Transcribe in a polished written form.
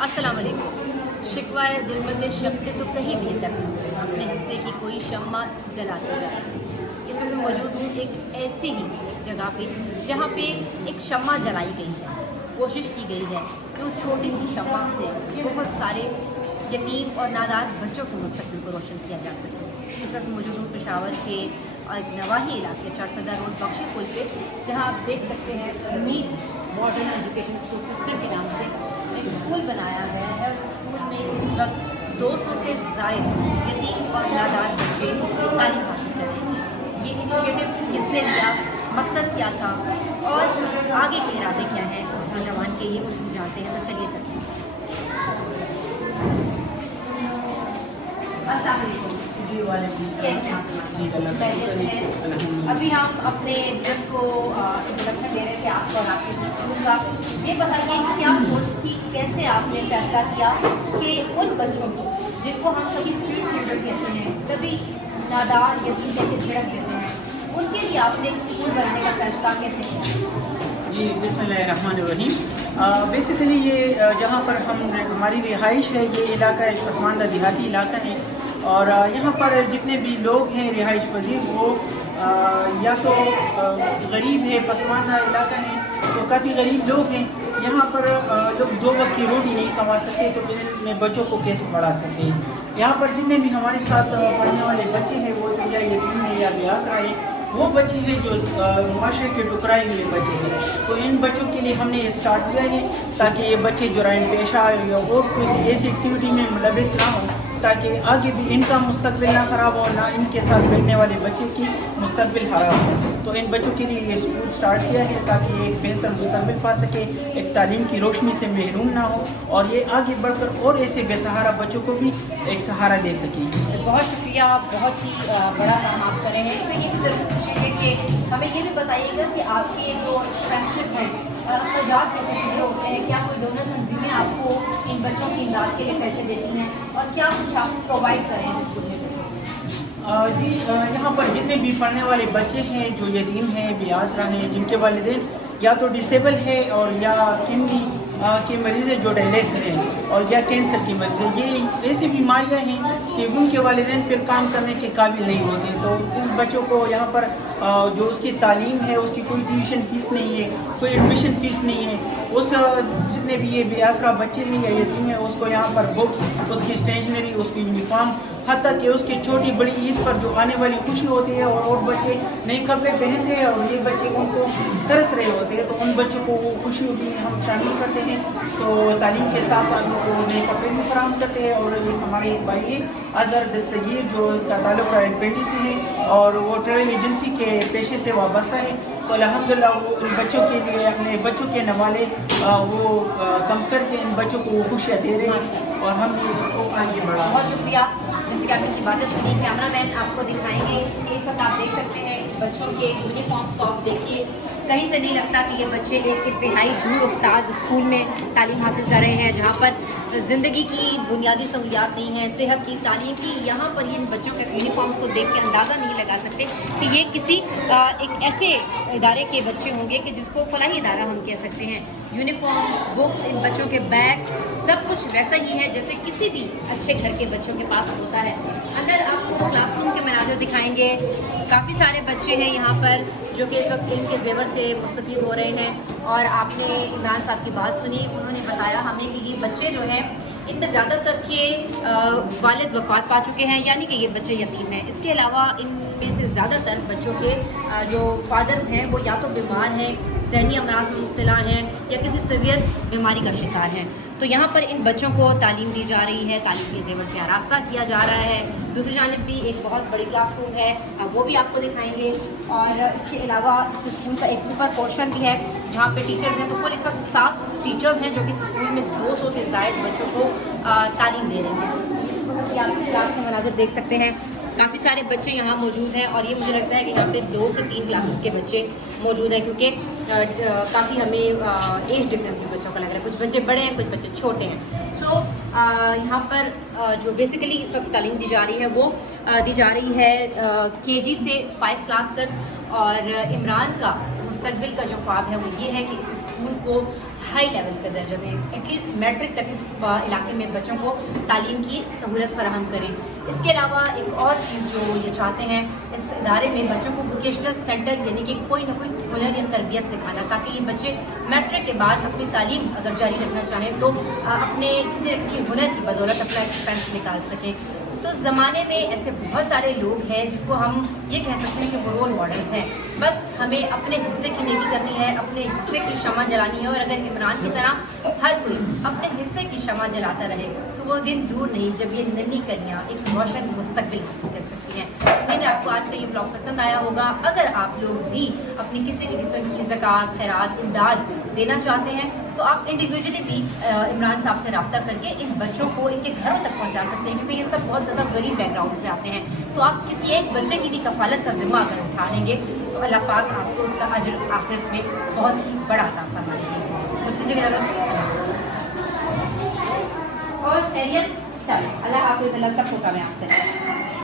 अस्सलाम वालेकुम। शिकवा ज़ुल्मत शब से तो कहीं बेहतर अपने हिस्से की कोई शम्मा जलाते जाए। इस वक्त मैं मौजूद हूँ एक ऐसी ही जगह पे जहाँ पे एक शम्मा जलाई गई है। कोशिश की गई है कि उस छोटी सी शम्मा से बहुत सारे यतीम और नादार बच्चों के मुस्तक़बिल को रोशन किया जा सके। इस वक्त मौजूद हूँ पेशावर के एक नवाही इलाके चारसदा रोड बख्शी पुल पे, जहाँ आप देख सकते हैं neat modern education school system के नाम से एक स्कूल बनाया गया है। उस स्कूल में इस वक्त 200 से ज़ायद यतीम और नादार बच्चे तालीम हासिल कर रहे हैं। ये इनिशिएटिव किसने लिया, मकसद क्या था और आगे के इरादे क्या हैं उस नौजवान के, ये मुझसे जानते हैं। तो चलिए चलते हैं। अस्सलाम वालेकुम। अभी हम अपने व्यूअर्स को इंट्रोडक्शन दे रहे थे आपको और आपके स्कूल का। ये बताइए कि क्या सोच थी, कैसे आपने फैसला किया कि उन बच्चों को जिनको हम कभी स्ट्रीट चिल्ड्रन कहते हैं, कभी नादार यतीम जैसे झिड़क देते हैं, उनके लिए आपने एक स्कूल बनाने का फैसला कैसे किया? जी बिस्मिल्लाहिर्रहमानिर्रहीम। बेसिकली ये जहाँ पर हमारी रिहाइश है, ये इलाका एक पसमानदा देहाती इलाका है और यहाँ पर जितने भी लोग हैं रिहाइश पजीर, वो या तो गरीब है, पसमानदा इलाका है तो काफ़ी गरीब लोग हैं। यहाँ पर लोग 2 वक्त की रोटी नहीं कमा सकते तो इनमें बच्चों को कैसे पढ़ा सकते हैं। यहाँ पर जितने भी हमारे साथ पढ़ने वाले बच्चे हैं वो या यतीम है या बेआसरा है, वो बच्चे हैं जो माशरे के टुकराए हुए बच्चे हैं। तो इन बच्चों के लिए हमने ये स्टार्ट किया है ताकि ये बच्चे जुराइम पेशा या और किसी ऐसी एक्टिविटी में मुलविस ना हो, ताकि आगे भी इनका मुस्तकबिल ना ख़राब हो, ना इनके साथ बैठने वाले बच्चे की मुस्तकबिल ख़राब हो। तो इन बच्चों के लिए ये स्कूल स्टार्ट किया है ताकि ये एक बेहतर मुस्तकबिल पा सके, एक तालीम की रोशनी से महरूम ना हो और ये आगे बढ़कर और ऐसे बेसहारा बच्चों को भी एक सहारा दे सके। बहुत शुक्रिया, बहुत ही बड़ा काम आप कर रहे हैं। तो ये भी ज़रूर पूछिए कि हमें ये भी बताइएगा कि आपके जो एक्सपेंसेस हैं और अखराजात कैसे पूरे होते हैं, क्या कोई डोनर तंजीमें आपको इन बच्चों की इमदाद के लिए पैसे देती हैं और क्या कुछ आप प्रोवाइड करें स्कूल में? जी यहाँ पर जितने भी पढ़ने वाले बच्चे हैं जो यतीम हैं, बेआसरा हैं, जिनके वालिदैन या तो डिसेबल है और या किडनी के मरीज़ है जो डायलिसिस हैं और या कैंसर की मरीज़ है, ये ऐसी बीमारियां हैं कि उनके वालिदैन फिर काम करने के काबिल नहीं होते। तो इस बच्चों को यहाँ पर जो उसकी तालीम है उसकी कोई ट्यूशन फ़ीस नहीं है, कोई एडमिशन फ़ीस नहीं है। उस जितने भी ये बेआसरा बच्चे हैं या यतीम हैं उसको यहाँ पर बुक्स, उसकी स्टेशनरी, उसकी यूनिफॉर्म, हत्ता कि उसकी छोटी बड़ी ईद पर जो आने वाली खुशी होती है और बच्चे नए कपड़े पहनते हैं और ये बच्चे उनको तरस रहे होते हैं, तो उन बच्चों को वो खुशी भी हम शामिल करते हैं। तो तालीम के साथ साथ उनको नए कपड़े भी फराहम करते हैं। और ये हमारे एक भाई है अज़हर दस्तगीर जो इसका ताल्लुक़ एनपीटी से है और वो ट्रेवल एजेंसी के पेशे से वाबस्ता है। तो अल्हम्दुलिल्लाह वो इन बच्चों के लिए अपने बच्चों के नवाले वो कम करके इन बच्चों को खुशियाँ दे रहे हैं और हम भी इसको आगे बढ़ा। बहुत शुक्रिया। जैसे कि आपने की बातें सुनी, कैमरामैन आपको दिखाएंगे। इस वक्त आप देख सकते हैं बच्चों के यूनिफॉर्म्स को आप देखिए, कहीं से नहीं लगता कि ये बच्चे एक इंतहाई दूर उस्ताद स्कूल में तालीम हासिल कर रहे हैं जहाँ पर ज़िंदगी की बुनियादी सहूलियात नहीं है, सेहत की, तालीम की। यहाँ पर इन बच्चों के यूनिफॉर्म्स को देख के अंदाज़ा नहीं लगा सकते कि ये किसी एक ऐसे इदारे के बच्चे होंगे कि जिसको फलाही इदारा हम कह सकते हैं। यूनिफॉर्म्स, बुक्स, इन बच्चों के बैग्स, सब कुछ वैसा ही है जैसे किसी भी अच्छे घर के बच्चों के पास होता है। अंदर आपको क्लासरूम के मनाज़िर दिखाएंगे। काफ़ी सारे बच्चे हैं यहाँ पर जो कि इस वक्त इल्म के ज़ेवर से मुस्तफ़ीद हो रहे हैं। और आपने इमरान साहब की बात सुनी, उन्होंने बताया हमें कि ये बच्चे जो हैं इनमें ज़्यादातर के वालिद वफ़ात पा चुके हैं, यानी कि ये बच्चे यतीम हैं। इसके अलावा इनमें से ज़्यादातर बच्चों के जो फादर्स हैं वो या तो बीमार हैं, ज़हनी अमराज में मुब्तला हैं या किसी सीवियर बीमारी का शिकार हैं। तो यहाँ पर इन बच्चों को तालीम दी जा रही है, तालीम के ज़ेवर से आरास्ता किया जा रहा है। दूसरी जानिब भी एक बहुत बड़ी क्लासरूम है, वो भी आपको दिखाएंगे। और इसके अलावा इस स्कूल का एक ऊपर पोर्शन भी है जहाँ पे टीचर्स हैं। तो कुल इस वक्त 7 टीचर्स हैं जो कि स्कूल में 200 से ज़ायद बच्चों को तालीम दे रहे हैं। आप क्लास के मनाज़िर देख सकते हैं, काफ़ी सारे बच्चे यहाँ मौजूद हैं और ये मुझे लगता है कि यहाँ पे 2 से 3 क्लासेस के बच्चे मौजूद हैं क्योंकि काफ़ी हमें एज डिफरेंस में बच्चों का लग रहा है। कुछ बच्चे बड़े हैं, कुछ बच्चे छोटे हैं। सो यहाँ पर जो बेसिकली इस वक्त तालीम दी जा रही है वो दी जा रही है KG से 5 क्लास तक। और इमरान का मुस्तकबिल का जो ख्वाब है वो ये है कि इस स्कूल को ہائی لیول کا درجہ دیں، ایٹ لیسٹ میٹرک تک اس علاقے میں بچوں کو تعلیم کی سہولت فراہم کریں۔ اس کے علاوہ ایک اور چیز جو یہ چاہتے ہیں اس ادارے میں بچوں کو ووکیشنل سینٹر یعنی کہ کوئی نہ کوئی ہنر یا تربیت سکھانا، تاکہ یہ بچے میٹرک کے بعد اپنی تعلیم اگر جاری رکھنا چاہیں تو اپنے کسی نہ کسی ہنر کی بدولت اپنا ایکسپینس نکال سکیں۔ تو زمانے میں ایسے بہت سارے لوگ ہیں جن کو ہم یہ کہہ سکتے ہیں کہ وہ رول ماڈلس ہیں، بس ہمیں اپنے حصے کی نیکی کرنی ہے، اپنے حصے کی شمع جلانی ہے، اور اگر عمران کی طرح ہر کوئی اپنے حصے کی شمع جلاتا رہے تو وہ دن دور نہیں جب یہ ننھی کلیاں ایک روشن مستقبل حاصل کر سکتی ہیں۔ امید ہے آپ کو آج کا یہ بلاگ پسند آیا ہوگا۔ اگر آپ لوگ بھی اپنی کسی بھی قسم کی زکوٰۃ، خیرات، امداد دینا چاہتے ہیں تو آپ انڈیویجولی بھی عمران صاحب سے رابطہ کر کے ان بچوں کو ان کے گھروں تک پہنچا سکتے ہیں، کیونکہ یہ سب بہت زیادہ غریب بیک گراؤنڈ سے آتے ہیں۔ تو آپ کسی ایک بچے کی بھی کفالت کا ذمہ اگر اٹھا لیں گے تو اللہ پاک آپ کو اس کا اجر آخرت میں بہت ہی بڑا عطا فرمائیں گے۔ اور خیریت، چلو اللہ حافظ، اللہ سب کو کامیاب کرے۔